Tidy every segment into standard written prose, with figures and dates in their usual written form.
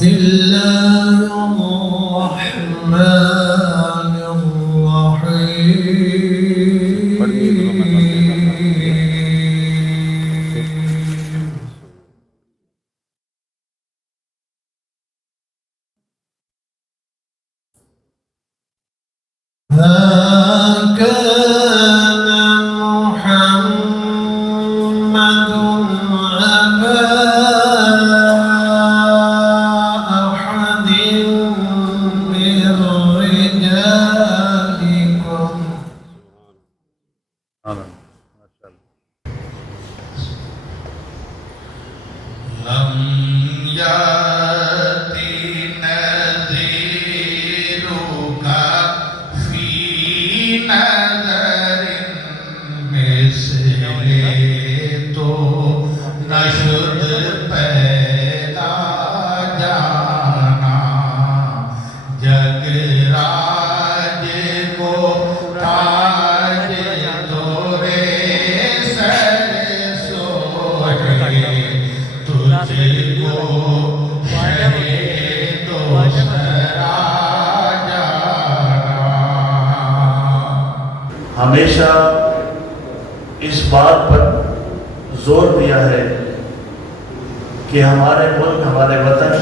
بسم الله الرحمن الرحيم ما كان محمد أبا أحد من رجالكم لم يأتِ نذيرك في نذر مثله تو نشد پیدا جانا جگ راج کو تاج دورے سر سوئے تجھ کو شہید و سرا جانا. ہمیشہ اس بات پر زور دیا ہے کہ ہمارے ملک ہمارے وطن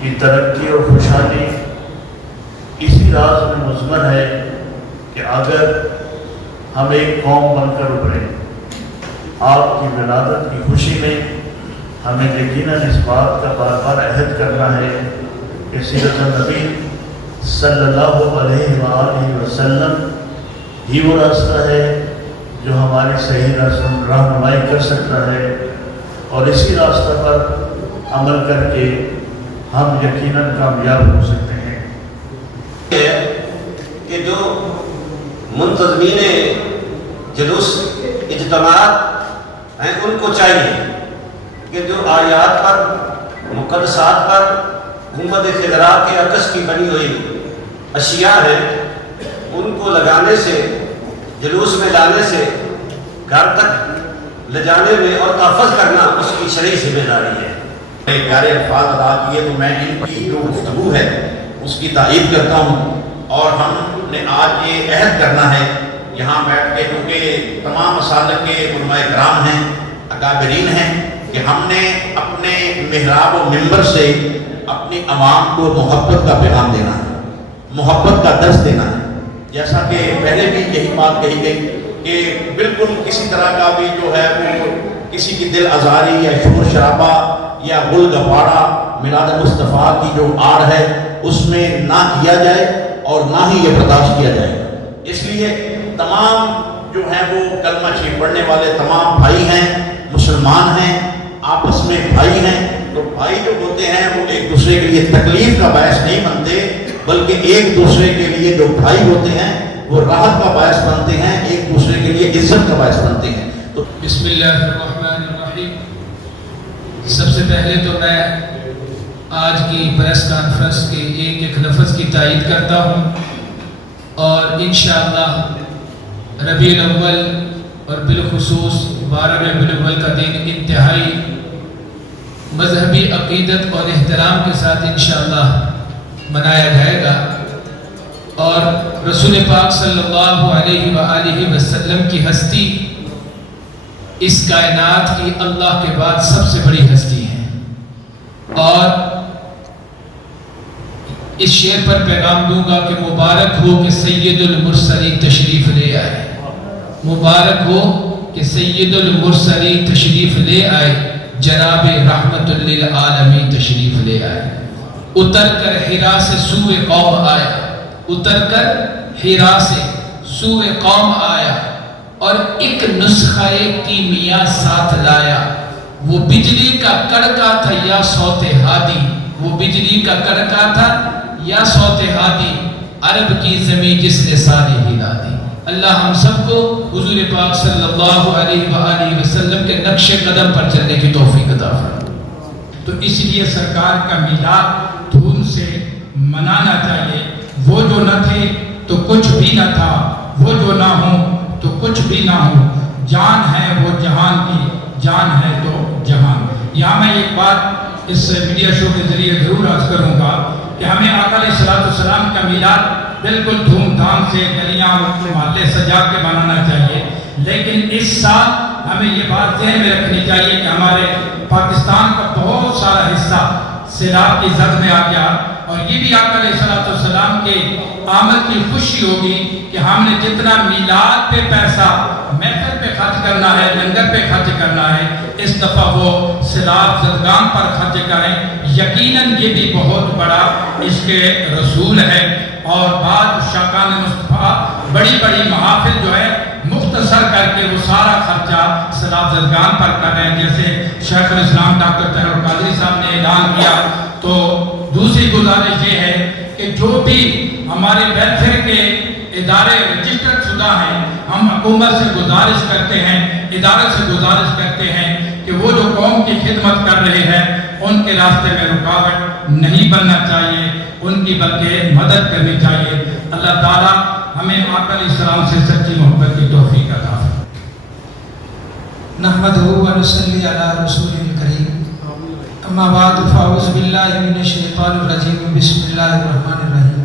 کی ترقی اور خوشحالی اسی راز میں مضمر ہے کہ اگر ہم ایک قوم بن کر ابھریں. آپ کی ولادت کی خوشی میں ہمیں یقیناً اس بات کا بار بار عہد کرنا ہے کہ سیرت النبی صلی اللہ علیہ وآلہ وسلم ہی وہ راستہ ہے جو ہماری صحیح رہنمائی کر سکتا ہے، اور اسی راستہ پر عمل کر کے ہم یقیناً کامیاب ہو سکتے ہیں. کہ جو منتظمین جلوس اجتماعات ہیں ان کو چاہیے کہ جو آیات پر مقدسات پر گنبد خضرا کے عکس کی بنی ہوئی اشیاء ہیں ان کو لگانے سے، جلوس میں لانے سے گھر تک لے جانے میں اور تحفظ کرنا اس کی شرعی ذمہ داری ہے. پیارے الفاظ ادا کیے تو میں ان کی جو گفتگو ہے اس کی تائید کرتا ہوں، اور ہم نے آج یہ عہد کرنا ہے یہاں بیٹھ کے، کیونکہ تمام مسالک کے علماء کرام ہیں، اکابرین ہیں، کہ ہم نے اپنے محراب و منبر سے اپنی عوام کو محبت کا پیغام دینا ہے، محبت کا درس دینا ہے. جیسا کہ پہلے بھی یہی بات کہی گئی کہ بالکل کسی طرح کا بھی جو ہے وہ کسی کی دل آزاری یا شور شرابہ یا غل گپارہ میلاد مصطفیٰ کی جو آڑ ہے اس میں نہ کیا جائے اور نہ ہی یہ برداشت کیا جائے. اس لیے تمام جو ہیں وہ کلمہ شریف پڑھنے والے تمام بھائی ہیں، مسلمان ہیں، آپس میں بھائی ہیں. تو بھائی جو ہوتے ہیں وہ ایک دوسرے کے لیے تکلیف کا باعث نہیں بنتے، بلکہ ایک دوسرے کے لیے جو بھائی ہوتے ہیں وہ راحت کا باعث بنتے ہیں، ایک دوسرے کے لیے عزت کا باعث بنتے ہیں. تو بسم اللہ الرحمن الرحیم. سب سے پہلے تو میں آج کی پریس کانفرنس کے ایک ایک لفظ کی تائید کرتا ہوں، اور انشاءاللہ ربیع الاول اور بالخصوص 12 ربیع الاول کا دن انتہائی مذہبی عقیدت اور احترام کے ساتھ انشاءاللہ منایا جائے گا. اور رسول پاک صلی اللہ علیہ وآلہ وسلم کی ہستی اس کائنات کی اللہ کے بعد سب سے بڑی ہستی ہے. اور اس شعر پر پیغام دوں گا کہ مبارک ہو کہ سید المرسلین تشریف لے آئے، مبارک ہو کہ سید المرسلین تشریف لے آئے، جناب رحمت للعالمین تشریف لے آئے. اتر کر حرا سے سوئے قوم آیا، اتر کر حرا سے سوئے قوم آیا، اور ایک نسخہ کیمیا ساتھ لایا. وہ بجلی کا کڑکا تھا یا صوت ہادی، وہ بجلی کا کڑکا تھا یا صوت ہادی، عرب کی زمین جس نے سارے ہلا دی. اللہ ہم سب کو حضور پاک صلی اللہ علیہ وآلہ وسلم کے نقش قدم پر چلنے کی توفیق عطا فرمائے. تو اس لیے سرکار کا میلاد دھوم سے منانا چاہیے. وہ جو نہ تھے تو کچھ بھی نہ تھا، وہ جو نہ ہوں تو کچھ بھی نہ ہو. جان ہے وہ جہان کی، جان ہے تو جہان. یہاں میں ایک بات اس میڈیا شو کے ذریعے ضرور عرض کروں گا کہ ہمیں آقا علیہ السلام کا میلاد بالکل دھوم دھام سے گلیاں محلے سجا کے منانا چاہیے، لیکن اس سال ہمیں یہ بات ذہن میں رکھنی چاہیے کہ ہمارے پاکستان کا بہت سارا حصہ سیلاب کی زد میں آ گیا، اور یہ بھی آقا علیہ السلام کے آمد کی خوشی ہوگی کہ ہم نے جتنا میلاد پہ پیسہ محفل پہ خرچ کرنا ہے، لنگر پہ خرچ کرنا ہے، اس دفعہ وہ سیلاب زدگان پر خرچ کریں۔ یقیناً یہ بھی بہت بڑا اس کے رسول ہے، اور بعد شاکان مصطفیٰ بڑی بڑی محافل جو ہے مختصر کر کے وہ سارا خرچہ سیلاب زدگان پر کر رہے ہیں، جیسے شیخ الاسلام ڈاکٹر طاہر القادری صاحب نے اعلان کیا۔ تو دوسری گزارش یہ ہے کہ جو بھی ہمارے ویلفیئر کے ادارے رجسٹرڈ شدہ ہیں، ہم حکومت سے گزارش کرتے ہیں، ادارے سے گزارش کرتے ہیں کہ وہ جو قوم کی خدمت کر رہے ہیں ان کے راستے میں رکاوٹ نہیں بننا چاہیے، ان کی بلکہ مدد کرنی چاہیے۔ اللہ تعالیٰ ہمیں آقا علیہ السلام سے سچی محبت کی توفیق عطا فرمائے۔ نحمدہ و نصلی علی رسول الکریم، اما بعد فاعوذ باللہ من الشیطان الرجیم، بسم اللہ الرحمن الرحیم۔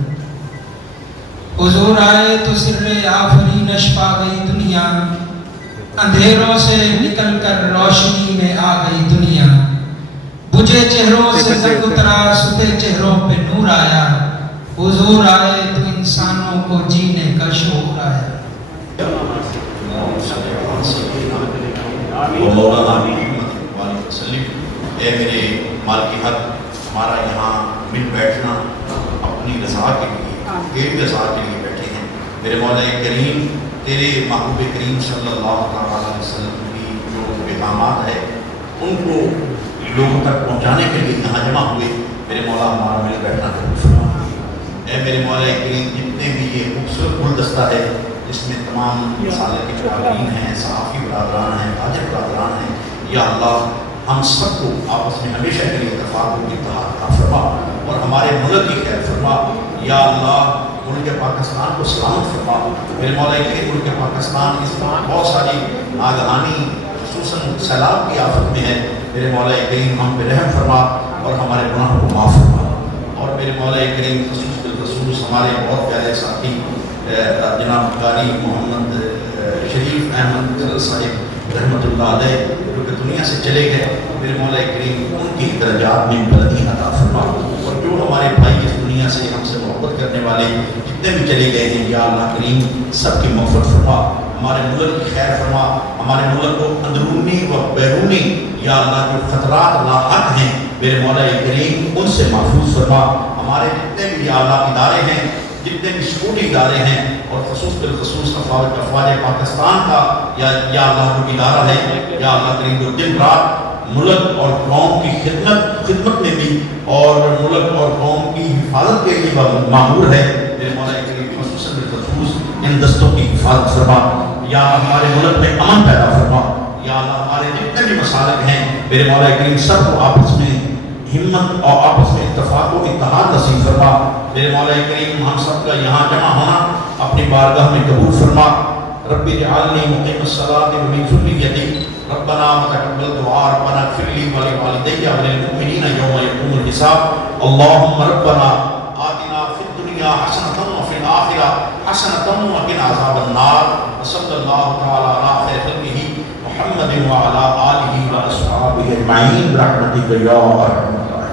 حضور آئے تو سر آفرینش پا گئی دنیا، اندھیروں سے نکل کر روشنی میں آ گئی دنیا، بجھے چہروں سے زنگ اترا، ستے چہروں پہ نور آیا، حضور آئے تو انسانوں کو جینے کا شعور آیا۔ اے میرے مالک حق، ہمارا یہاں مل بیٹھنا اپنی رضا کے لیے، تیری رضا کے لیے بیٹھے ہیں۔ میرے مولا کریم، تیرے محبوب کریم صلی اللہ علیہ وسلم کی جو پیغامات ہے ان کو لوگوں تک پہنچانے کے لیے یہاں جمع ہوئے۔ میرے مولا ہمارا مل بیٹھنا قبول فرما۔ اے میرے مولا کریم، جتنے بھی یہ خوبصورت گلدستہ ہے جس میں تمام رسالت کے قائلین ہیں، صحافی برادران ہیں، تاجر برادران ہیں، یا اللہ ہم سب کو آپس میں ہمیشہ کے لیے اتفاق و اتحاد عطا فرما، اور ہمارے ملک کی خیر فرما۔ یا اللہ ملک پاکستان کو سلامت فرما۔ میرے مولا کریم، ملک پاکستان اس وقت بہت ساری ناگہانی خصوصاً سیلاب کی آفت میں ہے۔ میرے مولا کریم ہم پہ رحم فرما اور ہمارے گناہوں کو معاف فرما۔ اور میرے مولا کریم خصوص بالخصوص ہمارے بہت پیارے ساتھی جناب قاری محمد شریف احمد صاحب رحمۃ اللہ علیہ جو کہ دنیا سے چلے گئے، میرے مولا کریم ان کی درجات میں بلندی عطا فرما، اور جو ہمارے بھائی اس دنیا سے ہم سے محبت کرنے والے جتنے بھی چلے گئے ہیں، یا اللہ کریم سب کی مغفرت فرما، ہمارے ملک کی خیر فرما، ہمارے ملک کو اندرونی و بیرونی یا اللہ جو خطرات لاحق ہیں میرے مولا کریم ان سے محفوظ فرما۔ ہمارے جتنے بھی یا اللہ ادارے ہیں، جتنے بھی سکولی ادارے ہیں، اور خصوص بالخصوص افواج پاکستان کا یا اللہ جو ادارہ ہے، یا اللہ کریم جو دن رات ملک اور قوم کی خدمت میں بھی اور ملک اور قوم کی حفاظت کے لیے معمور ہے، میرے مولا کریم خصوصاً بالخصوص ان دستوں کی حفاظت فرما۔ یا ہمارے ملک میں امن پیدا فرما۔ یا اللہ ہمارے جتنے بھی مسالک ہیں میرے مولا کریم سب کو آپس میں ہمت اور آپس میں اتفاق و اتحاد نصیب فرما۔ میرے مولا کریم ہم سب کا یہاں جمع ہونا اپنی بارگاہ میں قبول فرما۔ رب اجعلنی مقیم الصلاۃ ومن ذریتی، ربنا وتقبل دعاء، ربنا اغفر لي ولوالدي وللمؤمنين يوم يقوم الحساب۔ اللهم ربنا آتنا في الدنيا حسنة وفي الآخرة حسنة وقنا عذاب النار، وصلى الله تعالى على خير خلقه محمد وعلى آله وأصحابه أجمعين برحمتك يا أرحم